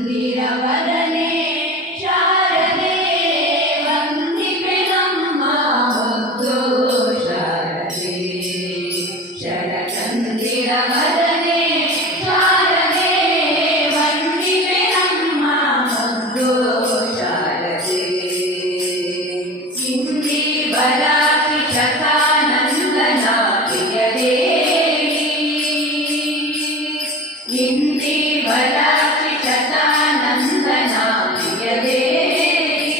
ಶರಚಂದಿರವದನೆ ಶಾರದೆ ವಂದಿಪೆ ನಮ್ಮ ಮುದ್ದು ಶಾರದೆ ಶರಚಂದಿರವದನೆ ಶಾರದೆ ವಂದಿಪೆ ನಮ್ಮ ಮುದ್ದು ಶಾರದೆ ಇಂದಿ ಬಲಾಕಿ ಶತಾನಂದನ ಪ್ರಿಯದೇವಿ ಇಂದಿ ಬಲಾಕಿ ಶತಾನಂದನ ಪ್ರಿಯದೇವಿ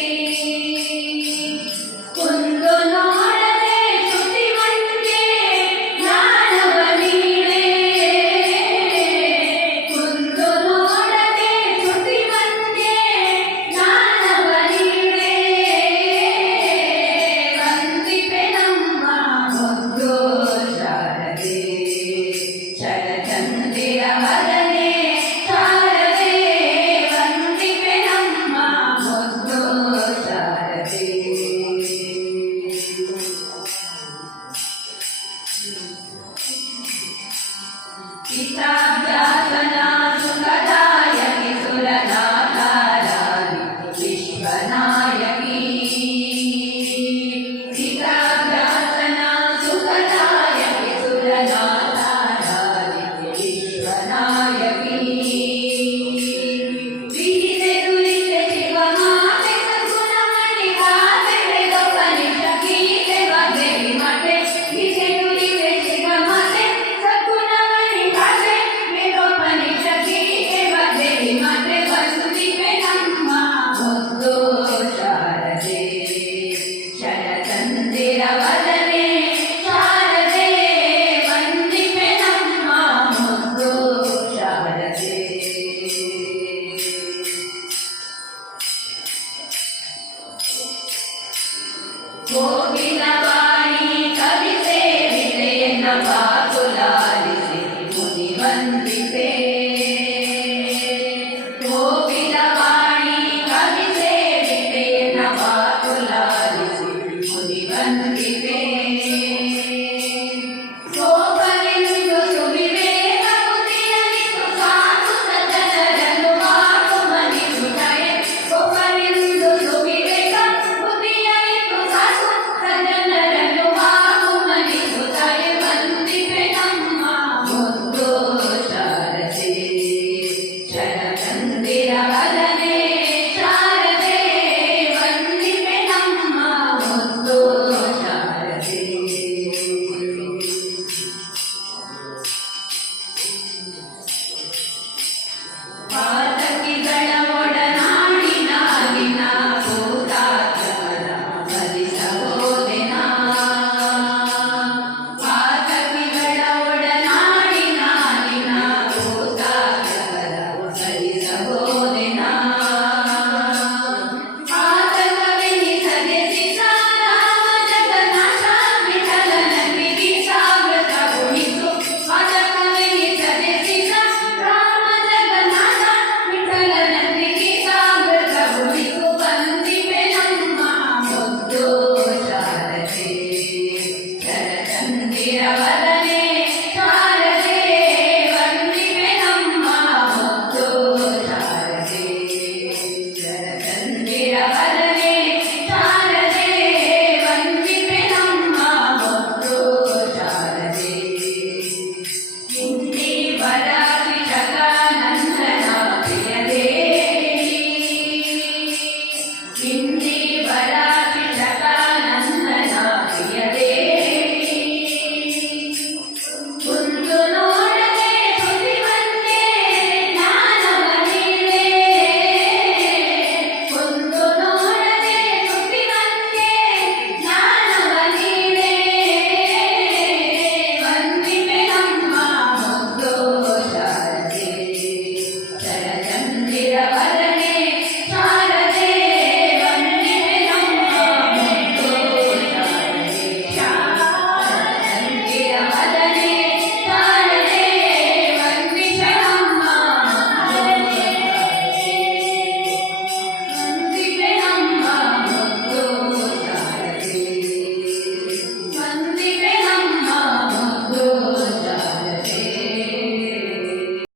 ಕುಂದು ನೋಡದೆ ಶ್ರುತಿವಂತೆ ಜ್ಞಾನವ ನೀಡೆ ಕುಂದು ನೋಡದೆ ಶ್ರುತಿವಂತೆ ಜ್ಞಾನವ ನೀಡೆ ವಂದಿಪೆ ನಮ್ಮ ಮುದ್ದು ಶಾರದೆ ಶರಚಂದಿರವದನೆ ಶಾರದೆ ವಂದಿಪೆ ನಮ್ಮ ಮುದ್ದು ಶಾರದೆ ಪಿತಾಭ್ಯಾಸನ ಸುಖದಾಯಕಿ ಸುರನಾಥಾರಾಣಿ ವಿಶ್ವನಾಯಕಿ ಪಿತಾಭ್ಯಾಸನ ಸುಖದಾಯಕಿ ಸುರನಾಥಾರಾಣಿ ವಿಶ್ವನಾಯಕಿ ವಿಹಿತೆ ದುರಿತೆ ಶಿವಮಾತೆ ಸಗುಣಮಣಿ ಗಾತೆ ವೇದೋಪನಿಷ ಗೀತೆ ವಾಗ್ದೇವಿ ಮಾತೆ ವಿಹಿತೆ ದುರಿತೆ ಶಿವಮಾತೆ ಸಗುಣಮಣಿ ಗಾತೆ ವೇದೋಪನಿಷ ಗೀತೆ ವಾಗ್ದೇವಿ ಮಾತೆ ವಂದಿಪೆ ನಮ್ಮ ಮುದ್ದು ಶಾರದೆ ಶರಚಂದಿರವದನೆ ಶಾರದೆ ವಂದಿಪೆ ನಮ್ಮ ಮುದ್ದು ಶಾರದೆ ಕೋಗಿಲವಾಣಿ ಕವಿ ಸೇವಿತೆಯನ್ನ ಬಾಕುಲಾಲಿಸಿ ಮುನಿ ವಂದಿಪೆ ಕೋಗಿಲವಾಣಿ ಕವಿ ಸೇವಿತೆಯನ್ನ ಬಾಕುಲಾಲಿಸಿ ಮುನಿ ವಂದಿಪೆ ಗೋಪನೆಂದು ಸುವಿವೇಕ ಬುದ್ಧಿಯನಿತು ಸಾಧು ಸಜ್ಜನರನ್ನು ಆಗುಮನಿಸುತ್ತಯೆ ಗೋಪನೆಂದು ಸುವಿವೇಕ ಬುದ್ಧಿಯನಿತು ಸಾಧು ಸಜ್ಜನರನ್ನು ಆಗುಮನಿಸುತ್ತಯೆ ವಂದಿಪೆ ನಮ್ಮ ಮುದ್ದು ಶಾರದೆ ಶರಚಂದಿರವದನೆ ಶಾರದೆ ವಂದಿಪೆ ನಮ್ಮ ಮುದ್ದು ಶಾರದೆ